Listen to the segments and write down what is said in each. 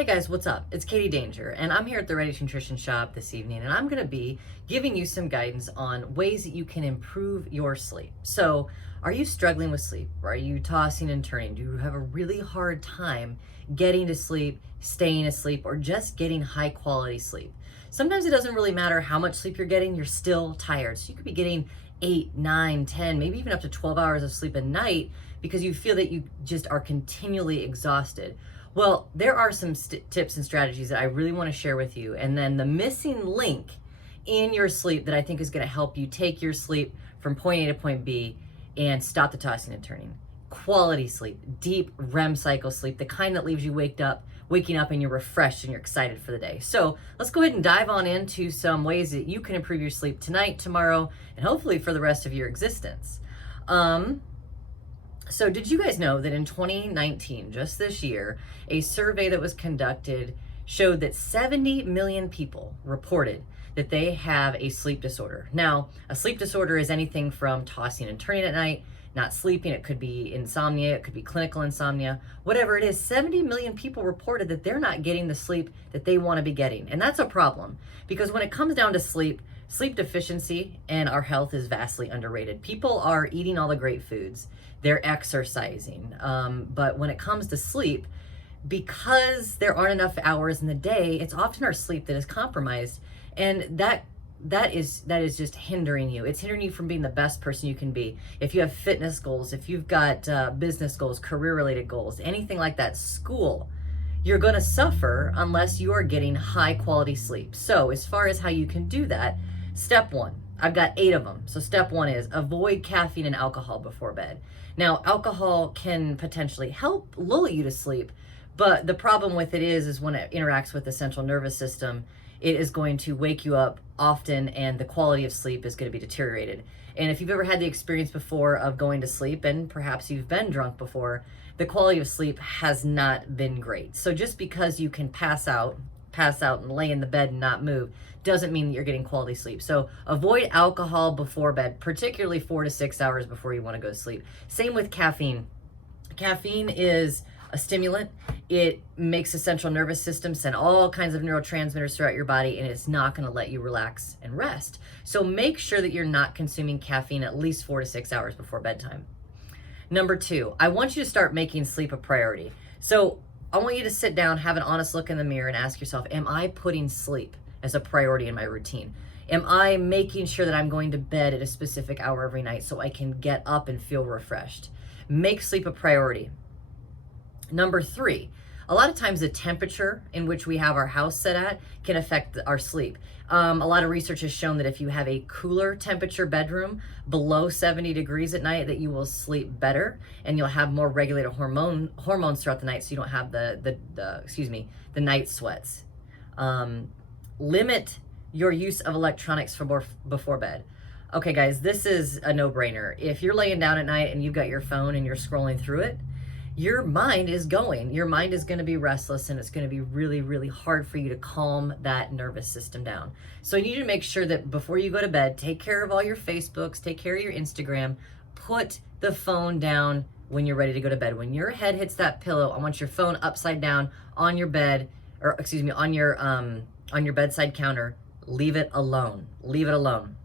Hey guys, what's up? It's Katie Danger, and I'm here at the Ready Nutrition Shop this evening, and I'm going to be giving you some guidance on ways that you can improve your sleep. So, are you struggling with sleep? Are you tossing and turning? Do you have a really hard time getting to sleep, staying asleep, or just getting high quality sleep? Sometimes it doesn't really matter how much sleep you're still tired. So, you could be getting 8, 9, 10, maybe even up to 12 hours of sleep a night because you feel that you just are continually exhausted. Well, there are some tips and strategies that I really want to share with you. And then the missing link in your sleep that I think is going to help you take your sleep from point A to point B and stop the tossing and turning. Quality sleep, deep REM cycle sleep, the kind that leaves you waking up and you're refreshed and you're excited for the day. So let's go ahead and dive on into some ways that you can improve your sleep tonight, tomorrow, and hopefully for the rest of your existence. So did you guys know that in 2019, just this year, a survey that was conducted showed that 70 million people reported that they have a sleep disorder. Now, a sleep disorder is anything from tossing and turning at night, not sleeping, it could be insomnia, it could be clinical insomnia, whatever it is. 70 million people reported that they're not getting the sleep that they want to be getting. And that's a problem because when it comes down to sleep deficiency and our health is vastly underrated. People are eating all the great foods, they're exercising, but when it comes to sleep, because there aren't enough hours in the day, it's often our sleep that is compromised, and that is just hindering you. It's hindering you from being the best person you can be. If you have fitness goals, if you've got business goals, career related goals, anything like that, school, you're going to suffer unless you are getting high quality sleep. So as far as how you can do that, step one, I've got 8 of them. So step one is avoid caffeine and alcohol before bed. Now, alcohol can potentially help lull you to sleep, but the problem with it is when it interacts with the central nervous system, it is going to wake you up often and the quality of sleep is going to be deteriorated. And if you've ever had the experience before of going to sleep, and perhaps you've been drunk before, the quality of sleep has not been great. So just because you can pass out and lay in the bed and not move doesn't mean that you're getting quality sleep. So avoid alcohol before bed, particularly 4 to 6 hours before you want to go to sleep. Same with caffeine. Caffeine is a stimulant. It makes the central nervous system send all kinds of neurotransmitters throughout your body, and it's not going to let you relax and rest. So make sure that you're not consuming caffeine at least 4 to 6 hours before bedtime. Number 2, I want you to start making sleep a priority. So I want you to sit down, have an honest look in the mirror, and ask yourself, am I putting sleep as a priority in my routine? Am I making sure that I'm going to bed at a specific hour every night so I can get up and feel refreshed? Make sleep a priority. Number 3, a lot of times the temperature in which we have our house set at can affect our sleep. A lot of research has shown that if you have a cooler temperature bedroom below 70 degrees at night, that you will sleep better and you'll have more regulated hormones throughout the night, so you don't have the night sweats. Limit your use of electronics before bed. Okay, guys, this is a no-brainer. If you're laying down at night and you've got your phone and you're scrolling through it, your mind is going. Your mind is going to be restless, and it's going to be really, really hard for you to calm that nervous system down. So you need to make sure that before you go to bed, take care of all your Facebooks, take care of your Instagram, put the phone down when you're ready to go to bed. When your head hits that pillow, I want your phone upside down on your bed, on your bedside counter. Leave it alone. Leave it alone.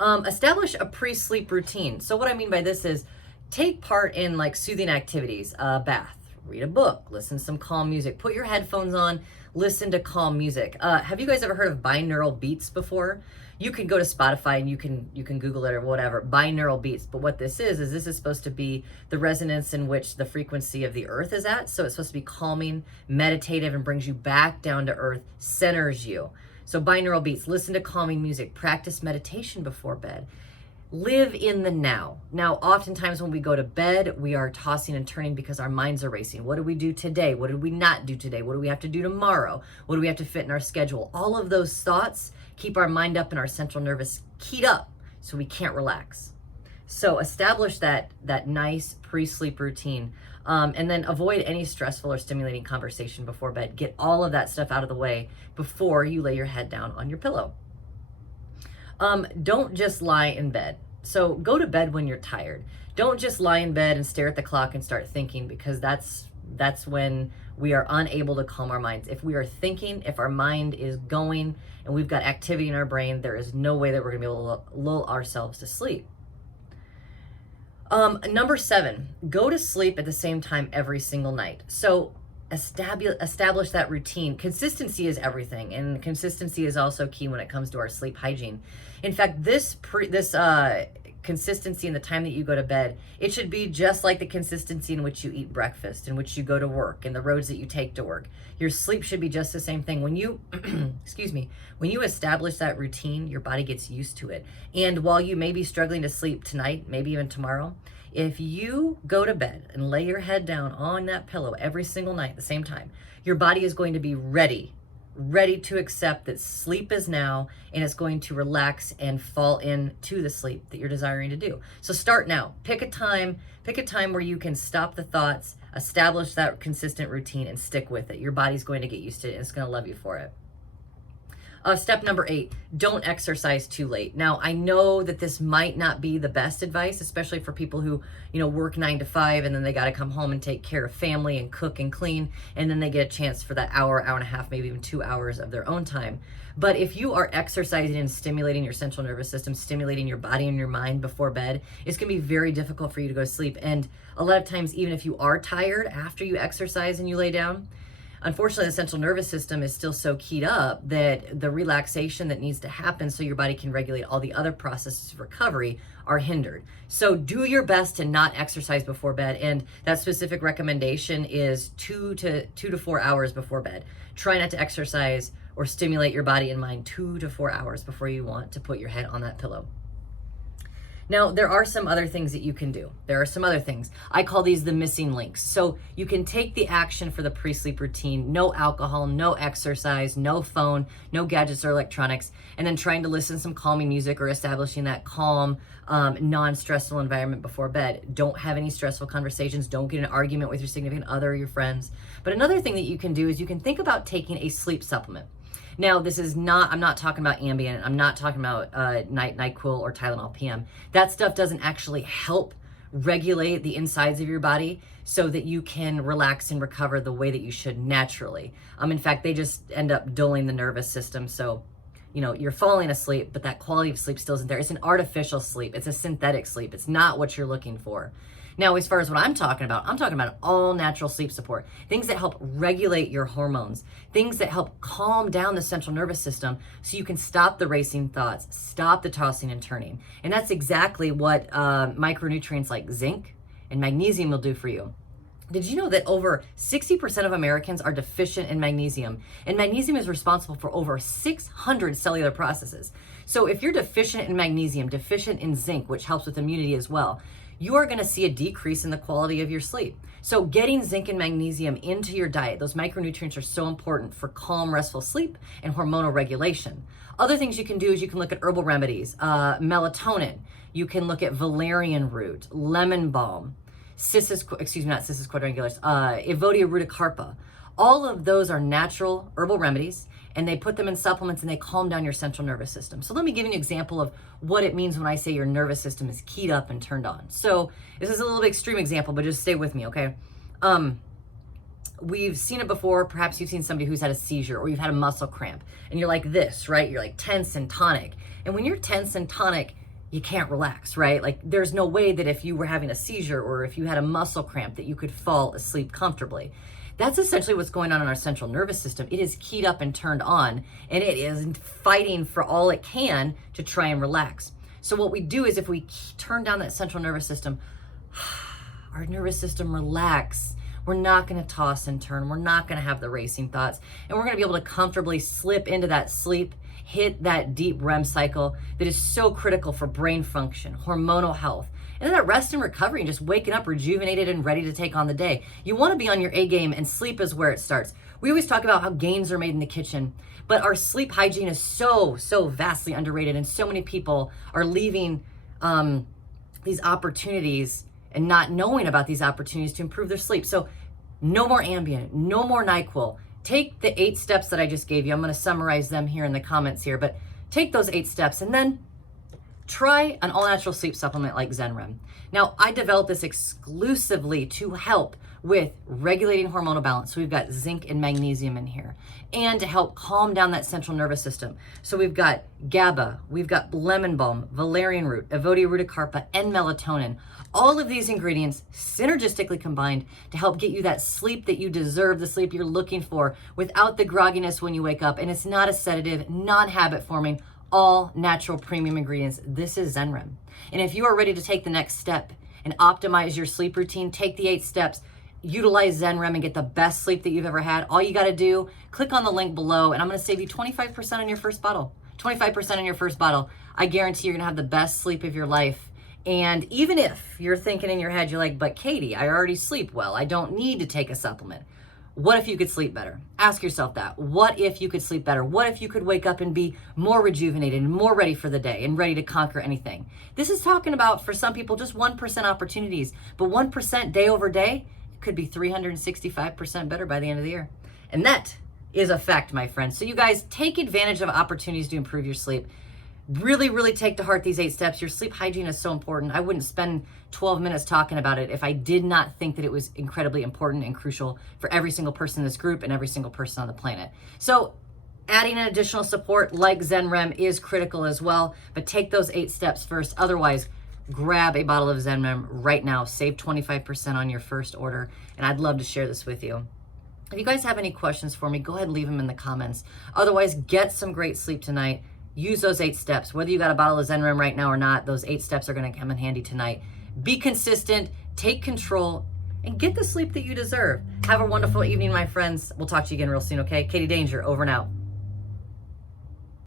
Establish a pre-sleep routine. So what I mean by this is take part in like soothing activities, bath, read a book, listen to some calm music, put your headphones on, listen to calm music. Have you guys ever heard of binaural beats before? You can go to Spotify and you can Google it or whatever, binaural beats. But what this is this is supposed to be the resonance in which the frequency of the earth is at. So it's supposed to be calming, meditative, and brings you back down to earth, centers you. So binaural beats, listen to calming music, practice meditation before bed. Live in the now. Now, oftentimes when we go to bed, we are tossing and turning because our minds are racing. What did we do today? What did we not do today? What do we have to do tomorrow? What do we have to fit in our schedule? All of those thoughts keep our mind up and our central nervous keyed up so we can't relax. So establish that nice pre-sleep routine, and then avoid any stressful or stimulating conversation before bed. Get all of that stuff out of the way before you lay your head down on your pillow. Don't just lie in bed. So go to bed when you're tired. Don't just lie in bed and stare at the clock and start thinking, because that's That's when we are unable to calm our minds. If we are thinking, if our mind is going and we've got activity in our brain, there is no way that we're gonna be able to lull ourselves to sleep. Number 7, go to sleep at the same time every single night. So establish that routine. Consistency is everything, and consistency is also key when it comes to our sleep hygiene. In fact, this consistency in the time that you go to bed, it should be just like the consistency in which you eat breakfast, in which you go to work, and the roads that you take to work. Your sleep should be just the same thing. When you, excuse me, when you establish that routine, your body gets used to it. And while you may be struggling to sleep tonight, maybe even tomorrow, if you go to bed and lay your head down on that pillow every single night at the same time, your body is going to be ready to accept that sleep is now, and it's going to relax and fall into the sleep that you're desiring to do. So start now. Pick a time where you can stop the thoughts, establish that consistent routine, and stick with it. Your body's going to get used to it, and it's going to love you for it. Step number 8, don't exercise too late. Now, I know that this might not be the best advice, especially for people who, work 9 to 5, and then they got to come home and take care of family and cook and clean, and then they get a chance for that hour and a half, maybe even 2 hours of their own time. But if you are exercising and stimulating your central nervous system, stimulating your body and your mind before bed, it's going to be very difficult for you to go to sleep. And a lot of times, even if you are tired after you exercise and you lay down, unfortunately, the central nervous system is still so keyed up that the relaxation that needs to happen so your body can regulate all the other processes of recovery are hindered. So do your best to not exercise before bed. And that specific recommendation is 2 to 4 hours before bed. Try not to exercise or stimulate your body and mind 2 to 4 hours before you want to put your head on that pillow. Now, there are some other things that you can do. There are some other things. I call these the missing links. So you can take the action for the pre-sleep routine, no alcohol, no exercise, no phone, no gadgets or electronics, and then trying to listen to some calming music or establishing that calm, non-stressful environment before bed. Don't have any stressful conversations. Don't get in an argument with your significant other or your friends. But another thing that you can do is you can think about taking a sleep supplement. Now, I'm not talking about Ambien. I'm not talking about NyQuil or Tylenol PM. That stuff doesn't actually help regulate the insides of your body so that you can relax and recover the way that you should naturally. In fact, they just end up dulling the nervous system. So, you're falling asleep, but that quality of sleep still isn't there. It's an artificial sleep. It's a synthetic sleep. It's not what you're looking for. Now, as far as what I'm talking about all natural sleep support, things that help regulate your hormones, things that help calm down the central nervous system so you can stop the racing thoughts, stop the tossing and turning. And that's exactly what micronutrients like zinc and magnesium will do for you. Did you know that over 60% of Americans are deficient in magnesium? And magnesium is responsible for over 600 cellular processes. So if you're deficient in magnesium, deficient in zinc, which helps with immunity as well, you are going to see a decrease in the quality of your sleep. So getting zinc and magnesium into your diet, those micronutrients are so important for calm, restful sleep and hormonal regulation. Other things you can do is you can look at herbal remedies, melatonin. You can look at valerian root, lemon balm, Evodia ruticarpa. All of those are natural herbal remedies, and they put them in supplements and they calm down your central nervous system. So let me give you an example of what it means when I say your nervous system is keyed up and turned on. So this is a little bit extreme example, but just stay with me, okay? We've seen it before. Perhaps you've seen somebody who's had a seizure or you've had a muscle cramp and you're like this, right? You're like tense and tonic. And when you're tense and tonic, you can't relax, right? Like there's no way that if you were having a seizure or if you had a muscle cramp that you could fall asleep comfortably. That's essentially what's going on in our central nervous system. It is keyed up and turned on, and it is fighting for all it can to try and relax. So what we do is if we turn down that central nervous system, our nervous system relax. We're not going to toss and turn. We're not going to have the racing thoughts, and we're going to be able to comfortably slip into that sleep, hit that deep REM cycle that is so critical for brain function, hormonal health, and then that rest and recovery and just waking up rejuvenated and ready to take on the day. You want to be on your A game, and sleep is where it starts. We always talk about how gains are made in the kitchen, but our sleep hygiene is so vastly underrated, and so many people are leaving these opportunities and not knowing about these opportunities to improve their sleep. So no more Ambien, no more NyQuil. Take the 8 steps that I just gave you. I'm going to summarize them here in the comments here, but take those 8 steps and then try an all-natural sleep supplement like ZenREM. Now, I developed this exclusively to help with regulating hormonal balance. So we've got zinc and magnesium in here, and to help calm down that central nervous system. So we've got GABA, we've got lemon balm, valerian root, Evodia ruticarpa, and melatonin. All of these ingredients synergistically combined to help get you that sleep that you deserve, the sleep you're looking for, without the grogginess when you wake up. And it's not a sedative, non-habit forming, all natural premium ingredients. This is ZenRem. And if you are ready to take the next step and optimize your sleep routine, take the 8 steps, utilize ZenRem, and get the best sleep that you've ever had, all you got to do, click on the link below, and I'm going to save you 25% on your first bottle. 25% on your first bottle. I guarantee you're going to have the best sleep of your life. And even if you're thinking in your head, you're like, but Katie, I already sleep well. I don't need to take a supplement. What if you could sleep better? Ask yourself that. What if you could sleep better? What if you could wake up and be more rejuvenated and more ready for the day and ready to conquer anything? This is talking about, for some people, just 1% opportunities, but 1% day over day could be 365% better by the end of the year. And that is a fact, my friends. So you guys take advantage of opportunities to improve your sleep. Really, really take to heart these 8 steps. Your sleep hygiene is so important. I wouldn't spend 12 minutes talking about it if I did not think that it was incredibly important and crucial for every single person in this group and every single person on the planet. So adding an additional support like ZenRem is critical as well, but take those 8 steps first. Otherwise, grab a bottle of ZenRem right now. Save 25% on your first order, and I'd love to share this with you. If you guys have any questions for me, go ahead and leave them in the comments. Otherwise, get some great sleep tonight. Use those 8 steps. Whether you got a bottle of ZenRem right now or not, those 8 steps are going to come in handy tonight. Be consistent, take control, and get the sleep that you deserve. Have a wonderful evening, my friends. We'll talk to you again real soon, okay? Katie Danger, over and out.